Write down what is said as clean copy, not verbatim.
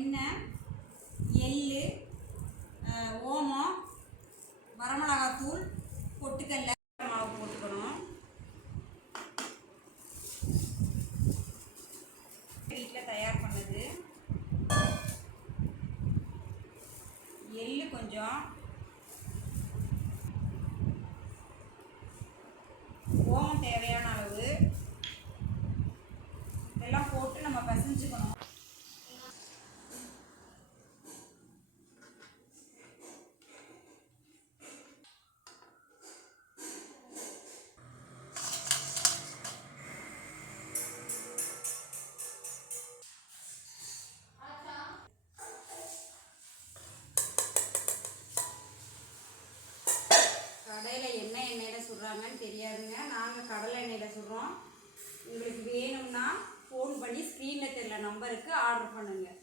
எண்ணெய், எள்ளு, ஓமம், வரமிளகாத்தூள், பொட்டுக்கடலை மாவு போட்டுக்கணும். வீட்டில் தயார் பண்ணது. எள்ளு கொஞ்சம், ஓமம் தேவையான அளவு, இதெல்லாம் போட்டு நம்ம பிசைஞ்சுக்கணும். கடையில் என்ன எண்ணெயில் சுடுறாங்கன்னு தெரியாதுங்க. நாங்கள் கடலை எண்ணெயில் சுடுறோம். உங்களுக்கு வேணும்னா ஃபோன் பண்ணி ஸ்க்ரீனில் தெரியல நம்பருக்கு ஆர்டர் பண்ணுங்கள்.